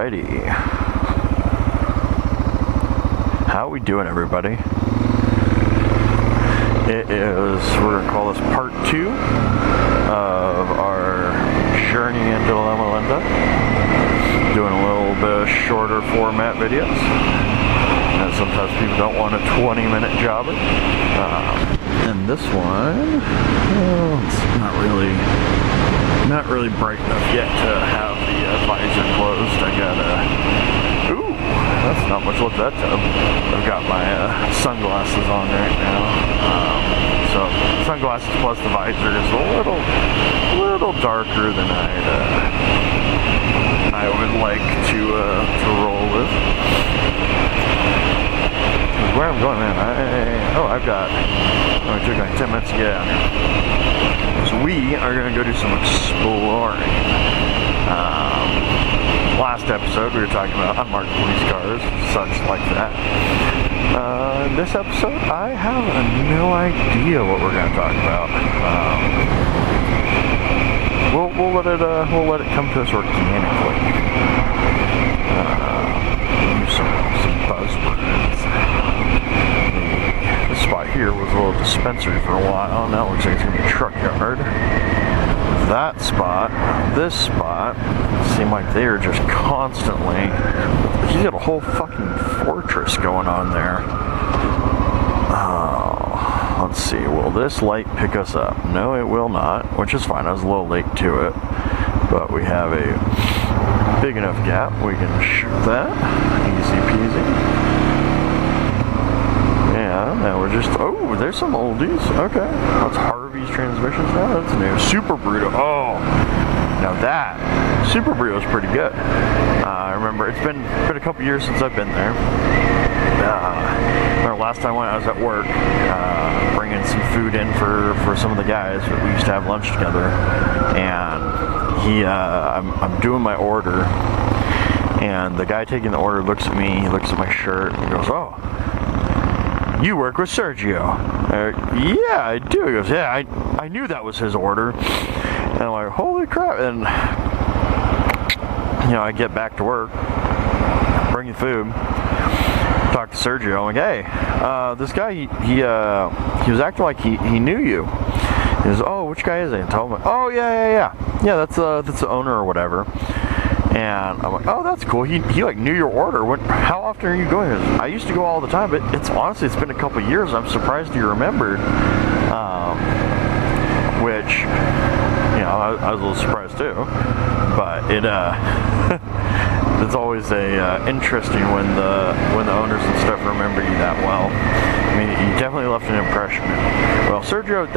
Alrighty. How we doing, everybody? It is, we're going to call this part 2 of our journey into Loma Linda. Doing a little bit shorter format videos. And sometimes people don't want a 20-minute jobber. And this one, well, it's not really bright enough yet to have the visor closed. I gotta, ooh, that's not much look at that tub. I've got my sunglasses on right now. So sunglasses plus the visor is a little darker than I would like to roll with. Where I'm going, man, it took like 10 minutes to get out here. So we are going to go do some exploring. Last episode we were talking about unmarked police cars, such like that. This episode, I have no idea what we're going to talk about. We'll let it come to us organically. Use some buzzwords. This spot here was a little dispensary for a while. Now it looks like it's going to be a truck yard. That spot, this spot, seem like they are just constantly. He's got a whole fucking fortress going on there. Let's see, will this light pick us up? No, it will not, which is fine. I was a little late to it, but we have a big enough gap. We can shoot that. Easy peasy. Yeah, now we're just, oh, there's some oldies. Okay, that's Harvey's transmissions now. That's new. Super Burrito. Oh, now that Super Burrito is pretty good. I remember it's been a couple years since I've been there. Remember last time I was at work, bringing some food in for some of the guys. We used to have lunch together, and I'm doing my order, and the guy taking the order looks at me. He looks at my shirt and he goes, "Oh, you work with Sergio?" Yeah, I do. He goes, "Yeah, I knew that was his order." And I'm like, holy crap. And I get back to work, bring the food, talk to Sergio. I'm like, "Hey, this guy, he was acting like he knew you." He goes, "Oh, which guy is he?" And I told him, "Oh, yeah, that's the owner or whatever." And I'm like, "Oh, that's cool. He like knew your order. How often are you going?" He goes, "I used to go all the time, but it's been a couple years. I'm surprised you remembered." Which, I was a little surprised too. But it's always interesting when the owners and stuff remember you that well. I mean, you definitely left an impression. Well, Sergio's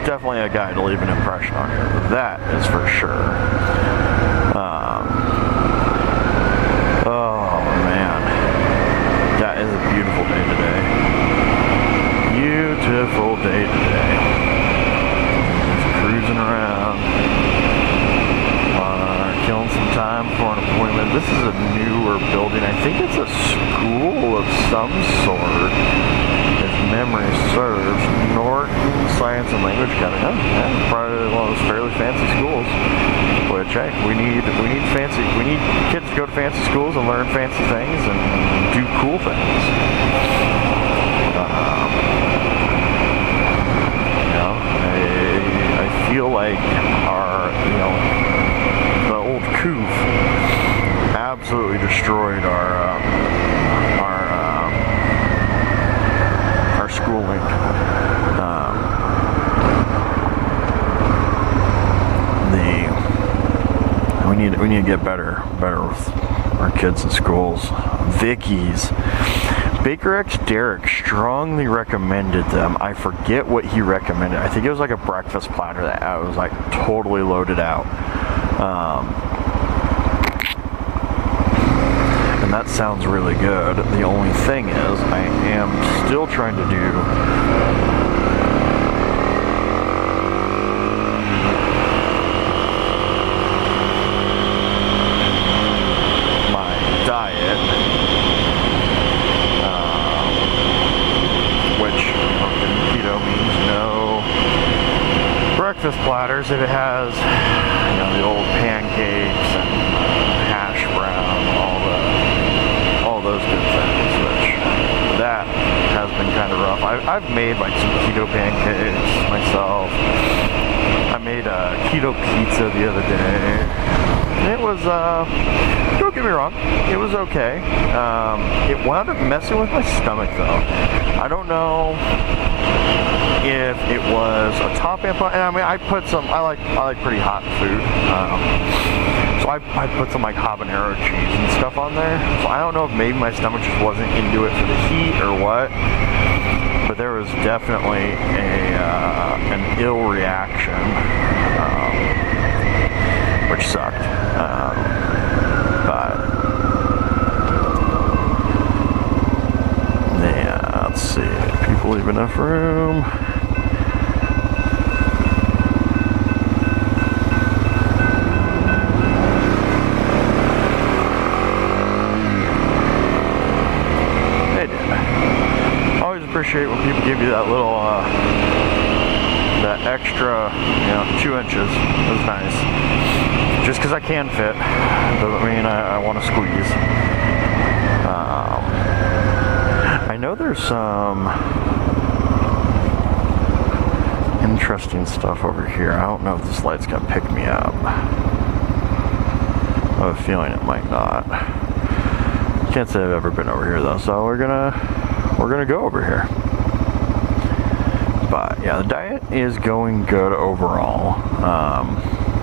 definitely a guy to leave an impression on you. That is for sure. Oh man, that is a beautiful day today. Beautiful day today. Just cruising around, killing some time for an appointment. This is a newer building. I think it's a school of some sort, if memory serves. Norton Science and Language Academy. Yeah, probably one of those fairly fancy schools. Which, hey, we need kids to go to fancy schools and learn fancy things and do cool things. I feel like the old coof absolutely destroyed our schooling. We need to get better with our kids in schools. Vicky's. Baker X Derek strongly recommended them. I forget what he recommended. I think it was like a breakfast platter that was like totally loaded out. And that sounds really good. The only thing is, I am still trying to do breakfast platters if it has, the old pancakes and hash browns kind of rough. I've made like some keto pancakes myself. I made a keto pizza the other day. It was, don't get me wrong, it was okay. It wound up messing with my stomach though. I don't know if it was a top amp, and I mean, I put some, I like pretty hot food. So I put some like habanero cheese and stuff on there. So I don't know if maybe my stomach just wasn't into it for the heat or what. But there was definitely an ill reaction, which sucked. But yeah, let's see. People leave enough room. Appreciate when people give you that little, that extra, 2 inches. It was nice. Just because I can fit doesn't mean I want to squeeze. I know there's some interesting stuff over here. I don't know if this light's gonna pick me up. I have a feeling it might not. Can't say I've ever been over here though, so we're gonna go over here. But yeah, the diet is going good overall.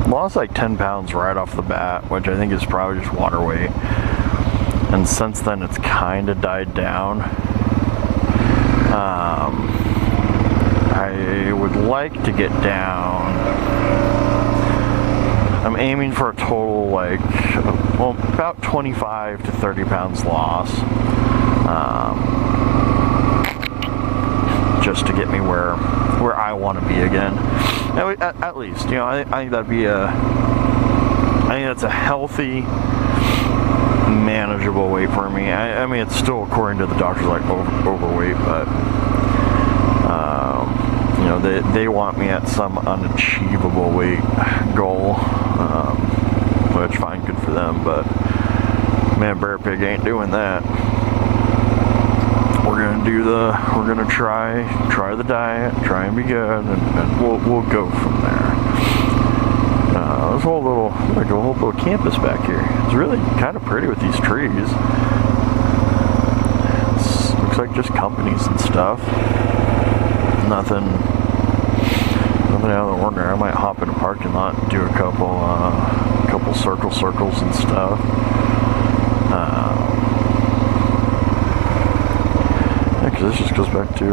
Lost like 10 pounds right off the bat, which I think is probably just water weight. And since then it's kind of died down. I would like to get down. I'm aiming for a total like, well, about 25 to 30 pounds loss. Just to get me where I want to be again. At least, I think that'd be I think that's a healthy, manageable weight for me. I mean, it's still, according to the doctors, like overweight, but they want me at some unachievable weight goal, which fine, good for them. But man, Bear Pig ain't doing that. We're gonna try the diet, try and be good, and we'll go from there. There's a whole little campus back here. It's really kind of pretty with these trees. Looks like just companies and stuff. Nothing out of the ordinary. I might hop in a parking lot and do a couple circles and stuff. Because this just goes back to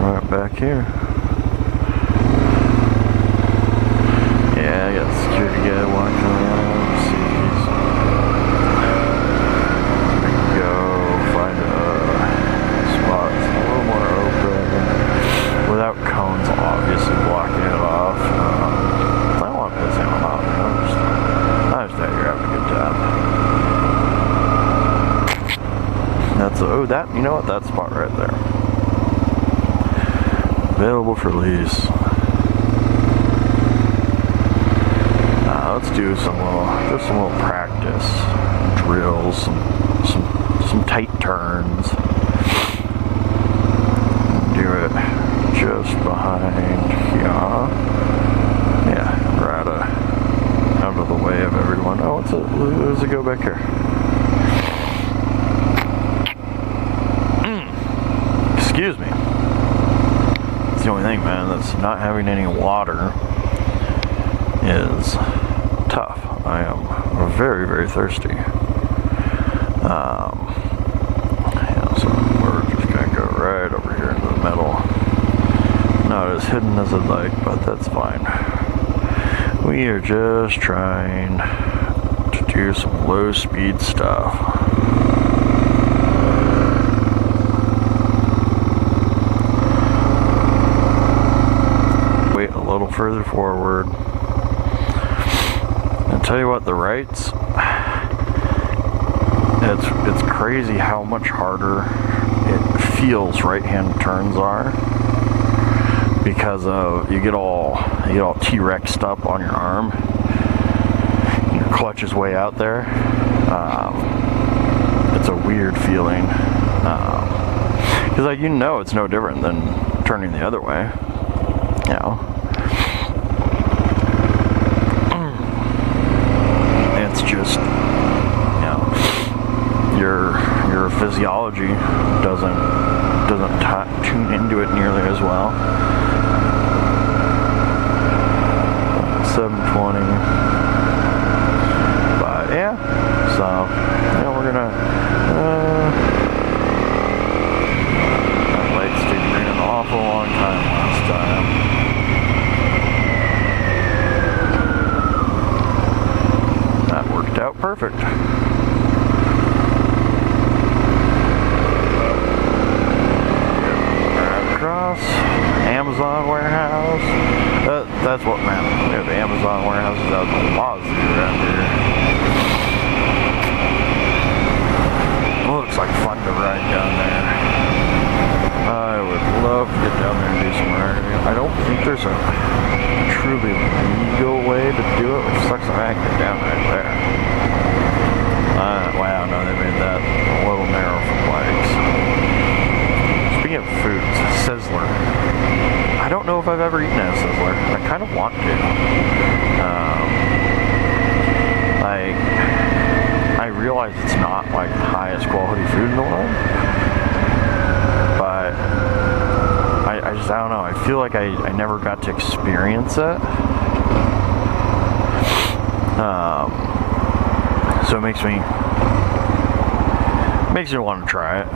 right back here. Yeah, I got the security guy walking around. See if we can go find a spot that's a little more open without cones obviously blocking it off. I don't want to piss anyone off. I just thought you're having a good time. That's you know what, that spot right there. Available for lease. Let's do some little practice drills, some tight turns. Do it just behind here. Yeah, right out of the way of everyone. Oh, where's it go back here? Excuse me. It's the only thing, man, that's not having any water is tough. I am very, very thirsty. Yeah, so we're just gonna go right over here into the middle. Not as hidden as I'd like, but that's fine. We are just trying to do some low speed stuff. Further forward. And tell you what, the rights, it's crazy how much harder it feels right-hand turns are, because of you get all T-Rexed up on your arm. Your clutch is way out there. It's a weird feeling. Because like, you know, it's no different than turning the other way. You know, it's just, you know, your physiology doesn't tune into it nearly as well. 720. But yeah, so you know, we're gonna that light stayed green an awful long time last time. That worked out perfect. Across Amazon warehouse. That's what, man. We have Amazon warehouses out in the wazoo around here. Looks like fun to ride down there. I would love to get down there and do some riding. I don't think there's a truly legal way to do it, which sucks that I can get down right there. Wow, no, they made that a little narrow for bikes. Speaking of foods, Sizzler. I don't know if I've ever eaten at a Sizzler. I kind of want to. I realize it's not like the highest quality food in the world, but I don't know. I feel like I never got to experience it. So it makes me want to try it.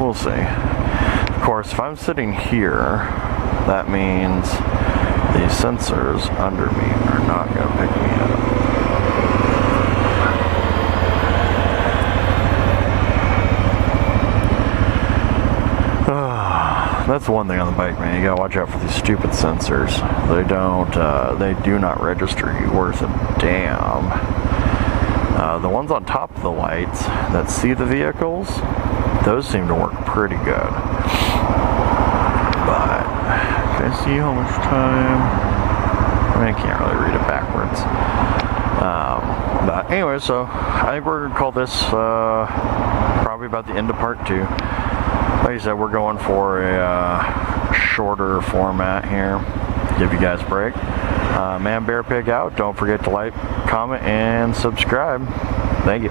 We'll see. Of course, if I'm sitting here, that means the sensors under me are not going to pick me up. That's one thing on the bike, man. You gotta watch out for these stupid sensors. They do not register you worth a damn. The ones on top of the lights that see the vehicles, those seem to work pretty good. But can I see how much time? I can't really read it backwards. But anyway, so I think we're gonna call this probably about the end of part 2. Like I said, we're going for a shorter format here. Give you guys a break. Man, Bear Pig out. Don't forget to like, comment, and subscribe. Thank you.